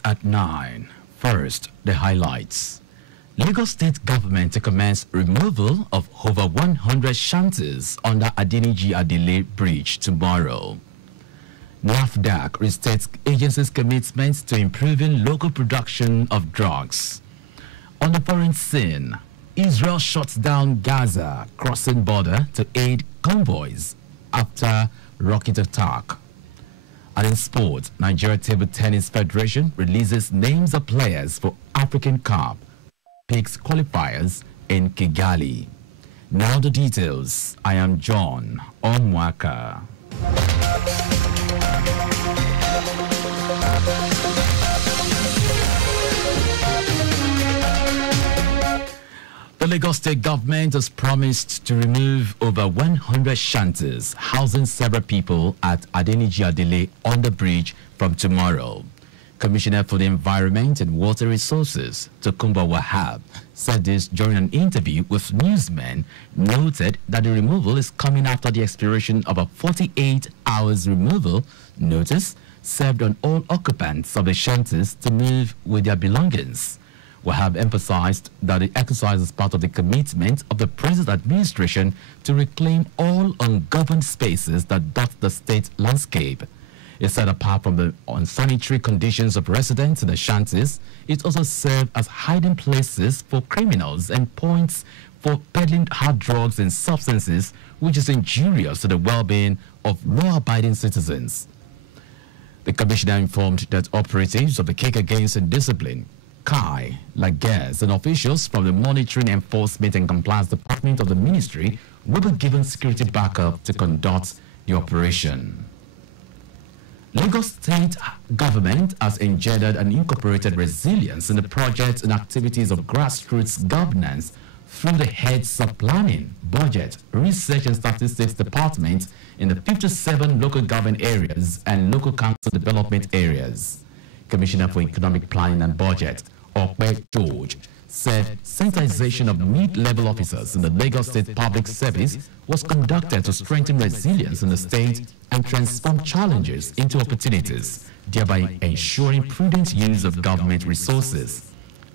News at 9. First, the highlights. Lagos State government to commence removal of over 100 shanties under Adeniji Adele Bridge tomorrow. NAFDAC restates agency's commitment to improving local production of drugs. On the foreign scene, Israel shuts down Gaza crossing border to aid convoys after rocket attack. And in sport, Nigeria Table Tennis Federation releases names of players for African Cup Pigs qualifiers in Kigali. Now the details. I am John Omoaka. The Lagos State government has promised to remove over 100 shanties housing several people at Adeniji Adele on the bridge from tomorrow. Commissioner for the Environment and Water Resources, Tokumba Wahab, said this during an interview with newsmen, noted that the removal is coming after the expiration of a 48 hours removal notice served on all occupants of the shanties to move with their belongings. Wahab emphasized that the exercise is part of the commitment of the present administration to reclaim all ungoverned spaces that dot the state landscape. It said apart from the unsanitary conditions of residents in the shanties, it also served as hiding places for criminals and points for peddling hard drugs and substances, which is injurious to the well-being of law-abiding citizens. The commissioner informed that operatives of the Kick Against Indiscipline, KAI, Laguerre, and officials from the Monitoring, Enforcement and Compliance Department of the Ministry will be given security backup to conduct the operation. Lagos State government has engendered and incorporated resilience in the projects and activities of grassroots governance through the Heads of Planning, Budget, Research and Statistics Department in the 57 local government areas and local council development areas. Commissioner for Economic Planning and Budget, Okwe George, said sensitization of mid-level officers in the Lagos State Public Service was conducted to strengthen resilience in the state and transform challenges into opportunities, thereby ensuring prudent use of government resources.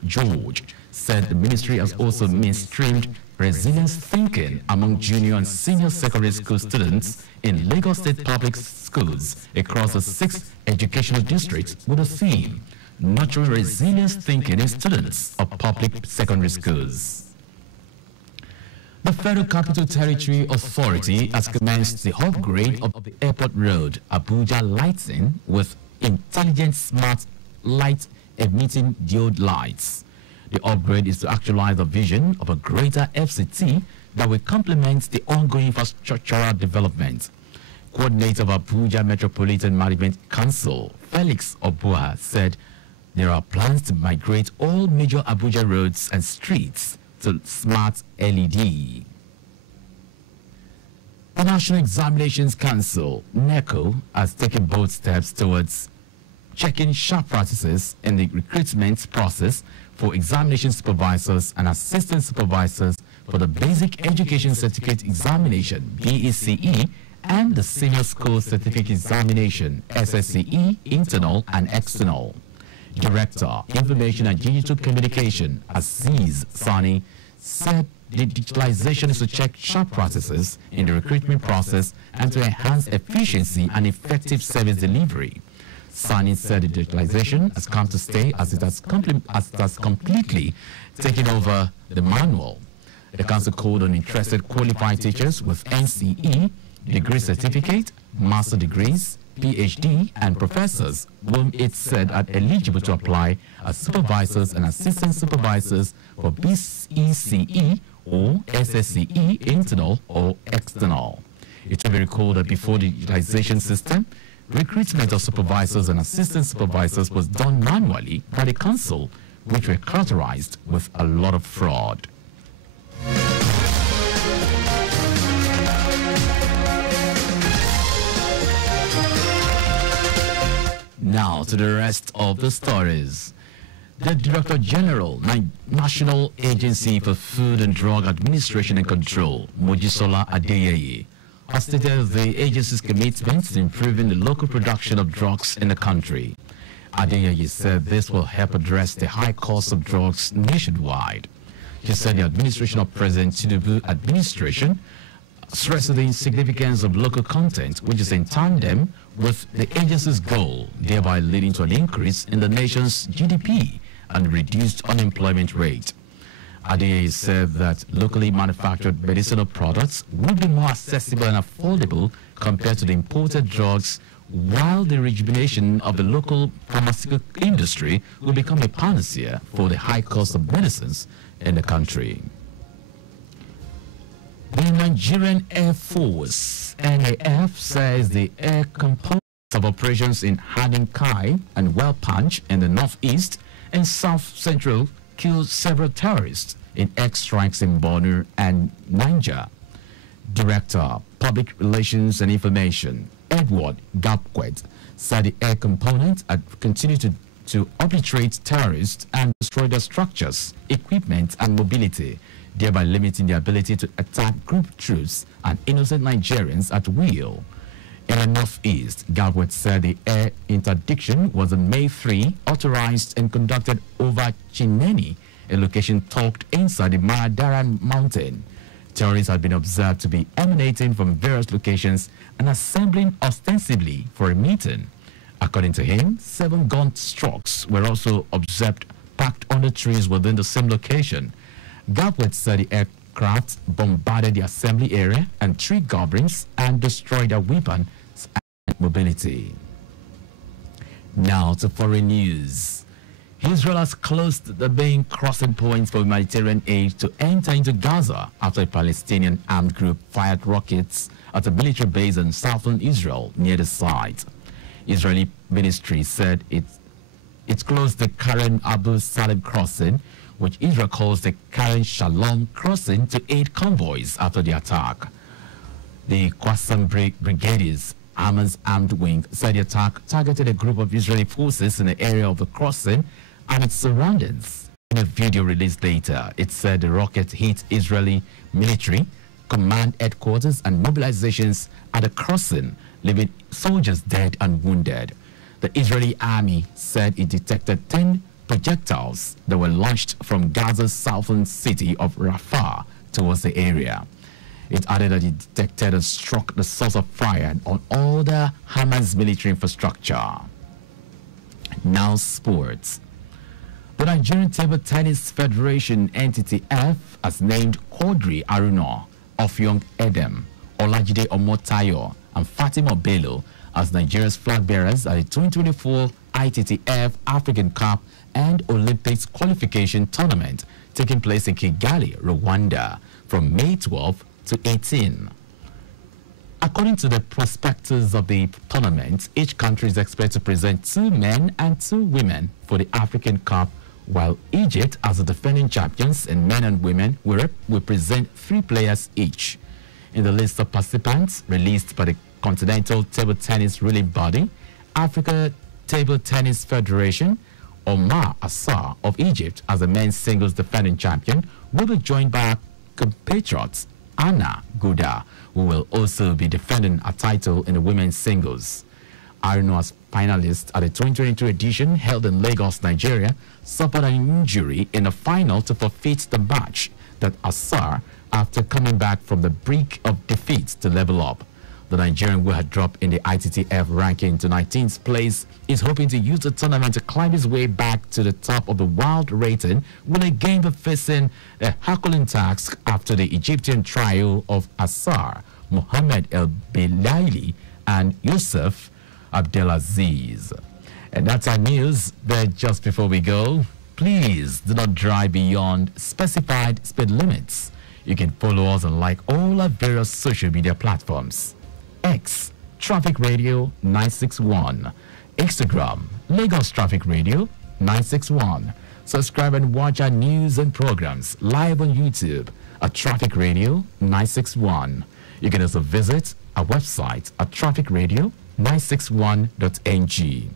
George said the ministry has also mainstreamed resilience thinking among junior and senior secondary school students in Lagos State public schools across the 6 educational districts with a theme, nurturing resilience thinking in students of public secondary schools. The Federal Capital Territory Authority has commenced the upgrade of the airport road Abuja lighting with intelligent smart light emitting diode lights. The upgrade is to actualize the vision of a greater FCT that will complement the ongoing infrastructural development. Coordinator of Abuja Metropolitan Management Council, Felix Obua, said there are plans to migrate all major Abuja roads and streets to smart LED. The National Examinations Council, NECO, has taken bold steps towards checking sharp practices in the recruitment process for examination supervisors and assistant supervisors for the Basic Education Certificate Examination, BECE, and the Senior School Certificate Examination, SSCE, internal and external. Director, Information and Digital Communication, Aziz Sani, said the digitalization is to check sharp practices in the recruitment process and to enhance efficiency and effective service delivery. Sani said the digitalization has come to stay as it has completely taken over the manual. The council called on interested qualified teachers with NCE, degree certificate, master degrees, PhD, and professors whom it said are eligible to apply as supervisors and assistant supervisors for BECE or SSCE, internal or external. It should be recalled that before the digitalization system, recruitment of supervisors and assistant supervisors was done manually by the council, which were characterized with a lot of fraud. Now to the rest of the stories. The Director General, National Agency for Food and Drug Administration and Control, Mojisola Adeyeye, has stated the agency's commitment to improving the local production of drugs in the country. Adeyeye said this will help address the high cost of drugs nationwide. He said the administration of President Tinubu administration stressed the significance of local content, which is in tandem with the agency's goal, thereby leading to an increase in the nation's GDP and reduced unemployment rate. Adeyeye said that locally manufactured medicinal products will be more accessible and affordable compared to the imported drugs, while the rejuvenation of the local pharmaceutical industry will become a panacea for the high cost of medicines in the country. The Nigerian Air Force, NAF, says the air components of operations in Hadinkai and Welpanch in the northeast and south central killed several terrorists in airstrikes in Borno and Niger. Director, Public Relations and Information, Edward Gapquet, said the air component had continued to obliterate terrorists and destroy their structures, equipment, and mobility, thereby limiting their ability to attack group troops and innocent Nigerians at will. In the northeast, Gapquet said the air interdiction was on May 3, authorized and conducted over Chineni, a location tucked inside the Maradaran mountain. Terrorists had been observed to be emanating from various locations and assembling ostensibly for a meeting. According to him, 7 gun strokes were also observed packed under trees within the same location. Gapquet said the aircraft bombarded the assembly area and tree coverings and destroyed their weapons and mobility. Now to foreign news. Israel has closed the main crossing points for humanitarian aid to enter into Gaza after a Palestinian armed group fired rockets at a military base in southern Israel near the site. Israeli ministry said it closed the Karen Abu Salim crossing, which Israel calls the Karen Shalom crossing, to aid convoys after the attack. The Qassam Brigades, Hamas armed wing, said the attack targeted a group of Israeli forces in the area of the crossing and its surroundings. In a video released later, it said the rocket hit Israeli military command headquarters and mobilizations at the crossing, leaving soldiers dead and wounded. The Israeli army said it detected 10 projectiles that were launched from Gaza's southern city of Rafah towards the area. It added that it detected and struck the source of fire on all the Hamas military infrastructure. Now sports. The Nigerian Table Tennis Federation entity F has named Quadri Aruna, Ofyong Edem, Olajide Omotayo, and Fatima Bello as Nigeria's flag bearers at the 2024 ITTF African Cup and Olympics qualification tournament taking place in Kigali, Rwanda from May 12 to 18. According to the prospectus of the tournament, each country is expected to present 2 men and 2 women for the African Cup, while Egypt, as the defending champions in men and women, will present 3 players each. In the list of participants released by the Continental Table Tennis Ruling Body, Africa Table Tennis Federation, Omar Assar of Egypt as the men's singles defending champion will be joined by our compatriots Anna Gouda, who will also be defending a title in the women's singles. Aruno's finalist at the 2022 edition held in Lagos, Nigeria, suffered an injury in the final to forfeit the match that Assar after coming back from the brink of defeat to level up. The Nigerian, who had dropped in the ITTF ranking to 19th place, is hoping to use the tournament to climb his way back to the top of the world rating, will again be facing a Herculean task after the Egyptian trio of Assar, Mohammed El Belaili, and Yusuf Abdelaziz. And that's our news. But just before we go, please do not drive beyond specified speed limits. You can follow us and like all our various social media platforms. X, Traffic Radio 961. Instagram, Lagos Traffic Radio 961. Subscribe and watch our news and programs live on YouTube at Traffic Radio 961. You can also visit our website at trafficradio961.ng.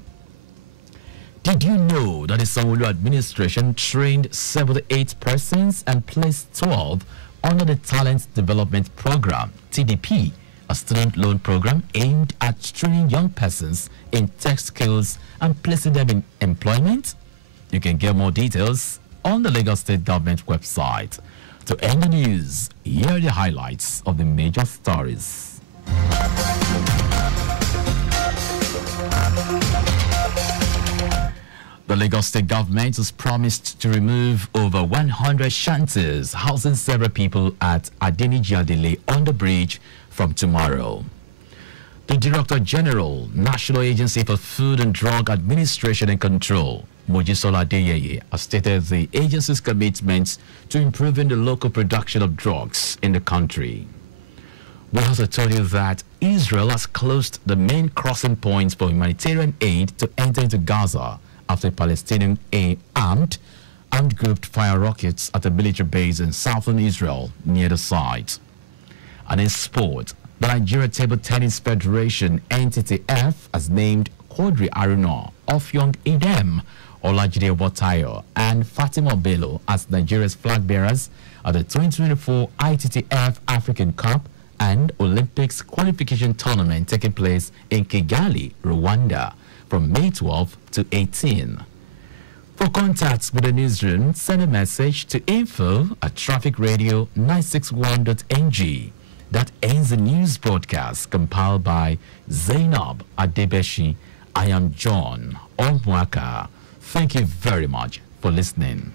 Did you know that the Sanwo-Olu administration trained 78 persons and placed 12 under the Talent Development Program, TDP, a student loan program aimed at training young persons in tech skills and placing them in employment. You can get more details on the Lagos State Government website. To end the news, here are the highlights of the major stories. The Lagos State Government has promised to remove over 100 shanties housing several people at Adeniji on the bridge from tomorrow. The Director General, National Agency for Food and Drug Administration and Control, Mojisola Adeyeye, has stated the agency's commitment to improving the local production of drugs in the country. We also told you that Israel has closed the main crossing points for humanitarian aid to enter into Gaza after Palestinian armed group fire rockets at a military base in southern Israel near the site. And in sport, the Nigeria Table Tennis Federation (NTTF) has named Quadri Aruna, Ofyong Idem, Olajide Watayo, and Fatima Bello as Nigeria's flag bearers at the 2024 ITTF African Cup and Olympics qualification tournament taking place in Kigali, Rwanda, from May 12 to 18. For contacts with the newsroom, send a message to info@trafficradio961.ng. That ends the news broadcast compiled by Zainab Adebeshi. I am John Omoaka. Thank you very much for listening.